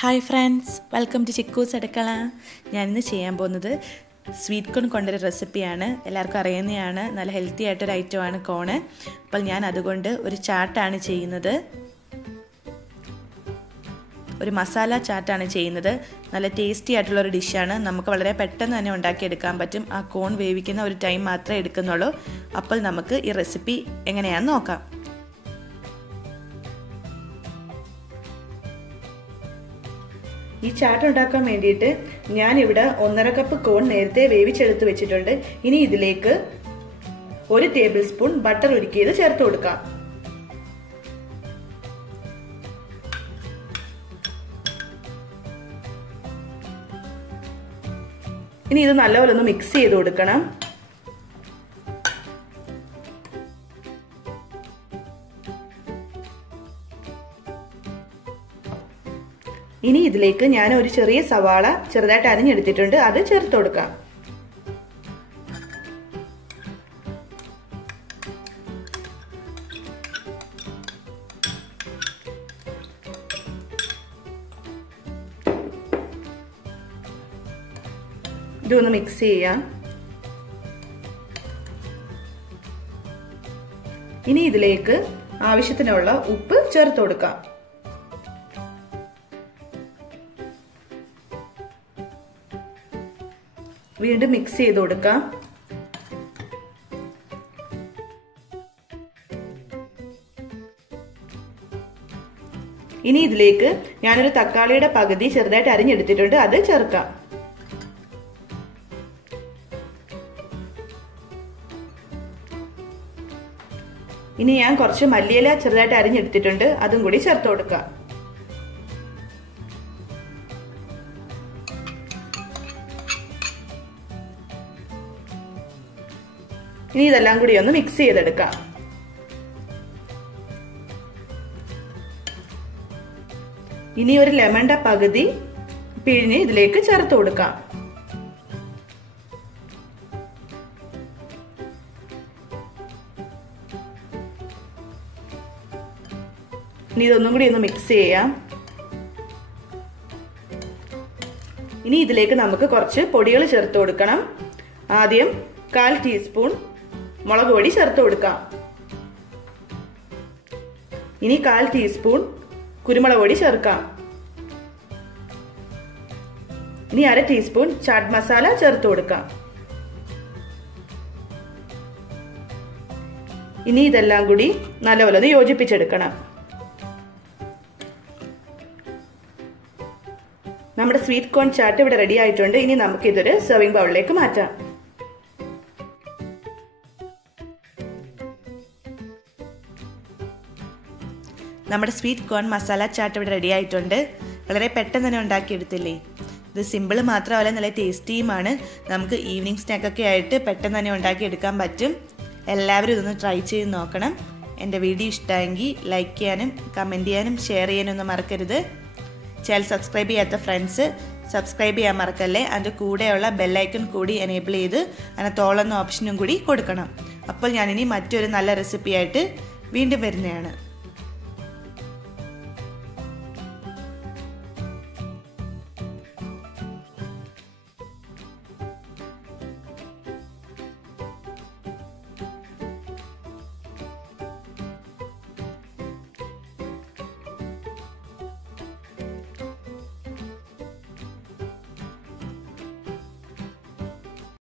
Hi friends, welcome to Chikkus അടുക്കള. ഞാനിന്ന് ചെയ്യാൻ പോകുന്നത് സ്വീറ്റ് കോൺ കൊണ്ടൊരു റെസിപ്പിയാണ്. എല്ലാവർക്കും അറിയുന്നതാണ്, നല്ല ഹെൽത്തി ആയിട്ടൊരു ഐറ്റമാണ് കോണ്. അപ്പോൾ ഞാൻ അതുകൊണ്ട് ഒരു ചാട്ടാണ് ചെയ്യുന്നത്. ഒരു മസാല ചാട്ടാണ് ചെയ്യുന്നത്. നല്ല ടേസ്റ്റി ആയിട്ടുള്ളൊരു ഡിഷാണ്. നമുക്ക് വളരെ പെട്ടെന്ന് തന്നെ ഉണ്ടാക്കിയെടുക്കാൻ പറ്റും. ആ കോൺ വേവിക്കുന്ന ഒരു ടൈം മാത്രമേ എടുക്കുന്നുള്ളൂ. അപ്പോൾ നമുക്ക് ഈ റെസിപ്പി എങ്ങനെയാണെന്ന് നോക്കാം. ഈ ചാട്ട് ഉണ്ടാക്കാൻ വേണ്ടിയിട്ട് ഞാനിവിടെ 1.5 കപ്പ് കോൺ നേരത്തെ വേവിച്ചെടുത്ത് വെച്ചിട്ടുണ്ട്. ഇനി ഇതിലേക്ക് 1 ടേബിൾ സ്പൂൺ ബട്ടർ ഉരുക്കിയത് ചേർത്ത് കൊടുക്കാം. ഇനി ഇത് നല്ലപോലെ ഒന്ന് മിക്സ് ചെയ്ത് കൊടുക്കണം. ഇനി ഇതിലേക്ക് ഞാൻ ഒരു ചെറിയ സവാള ചെറുതായിട്ട് അരിഞ്ഞെടുത്തിട്ടുണ്ട്, അത് ചേർത്ത് കൊടുക്കാം. ഇതൊന്ന് മിക്സ് ചെയ്യാം. ഇനി ഇതിലേക്ക് ആവശ്യത്തിനുള്ള ഉപ്പ് ചേർത്ത് കൊടുക്കാം. വീണ്ടും മിക്സ് ചെയ്ത് കൊടുക്കാം. ഇനി ഇതിലേക്ക് ഞാനൊരു തക്കാളിയുടെ പകുതി ചെറുതായിട്ട് അരിഞ്ഞെടുത്തിട്ടുണ്ട്, അത് ചേർക്കാം. ഇനി ഞാൻ കുറച്ച് മല്ലിയില ചെറുതായിട്ട് അരിഞ്ഞെടുത്തിട്ടുണ്ട്, അതും കൂടി ചേർത്ത് കൊടുക്കാം. ഇനി ഇതെല്ലാം കൂടി ഒന്ന് മിക്സ് ചെയ്തെടുക്കാം. ഇനി ഒരു ലെമണിന്റെ പകുതി പിഴിഞ്ഞ് ഇതിലേക്ക് ചേർത്ത് കൊടുക്കാം. ഇനി ഇതൊന്നും കൂടി ഒന്ന് മിക്സ് ചെയ്യാം. ഇനി ഇതിലേക്ക് നമുക്ക് കുറച്ച് പൊടികൾ ചേർത്ത് കൊടുക്കണം. ആദ്യം 1/4 ടീസ്പൂൺ മുളക് പൊടി ചേർത്ത് കൊടുക്കാം. ഇനി 1/4 ടീസ്പൂൺ കുരുമുളക് പൊടി ചേർക്കാം. ഇനി 1/2 ടീസ്പൂൺ ചാട്ട് മസാല ചേർത്ത് കൊടുക്കാം. ഇനി ഇതെല്ലാം കൂടി നല്ലപോലെ യോജിപ്പിച്ചെടുക്കണം. നമ്മുടെ സ്വീറ്റ് കോൺ ചാട്ട് ഇവിടെ റെഡി ആയിട്ടുണ്ട്. ഇനി നമുക്ക് ഇതൊരു സെർവിംഗ് ബൗളിലേക്ക് മാറ്റാം. നമ്മുടെ സ്വീറ്റ് കോൺ മസാല ചാട്ട് ഇവിടെ റെഡി ആയിട്ടുണ്ട്. വളരെ പെട്ടെന്ന് തന്നെ ഉണ്ടാക്കിയെടുത്തില്ലേ. ഇത് സിമ്പിൾ മാത്രമല്ല, നല്ല ടേസ്റ്റിയുമാണ്. നമുക്ക് ഈവനിങ് സ്നാക്കൊക്കെ ആയിട്ട് പെട്ടെന്ന് തന്നെ ഉണ്ടാക്കിയെടുക്കാൻ പറ്റും. എല്ലാവരും ഇതൊന്ന് ട്രൈ ചെയ്ത് നോക്കണം. എൻ്റെ വീഡിയോ ഇഷ്ടമായെങ്കിൽ ലൈക്ക് ചെയ്യാനും കമൻറ്റ് ചെയ്യാനും ഷെയർ ചെയ്യാനും ഒന്നും മറക്കരുത്. ചാനൽ സബ്സ്ക്രൈബ് ചെയ്യാത്ത ഫ്രണ്ട്സ് സബ്സ്ക്രൈബ് ചെയ്യാൻ മറക്കല്ലേ. അതിൻ്റെ കൂടെയുള്ള ബെല്ലൈക്കൺ കൂടി എനേബിൾ ചെയ്ത് അതിനകത്ത് ഓൾ എന്ന ഓപ്ഷനും കൂടി കൊടുക്കണം. അപ്പോൾ ഞാനിനി മറ്റൊരു നല്ല റെസിപ്പിയായിട്ട് വീണ്ടും വരുന്നതാണ്.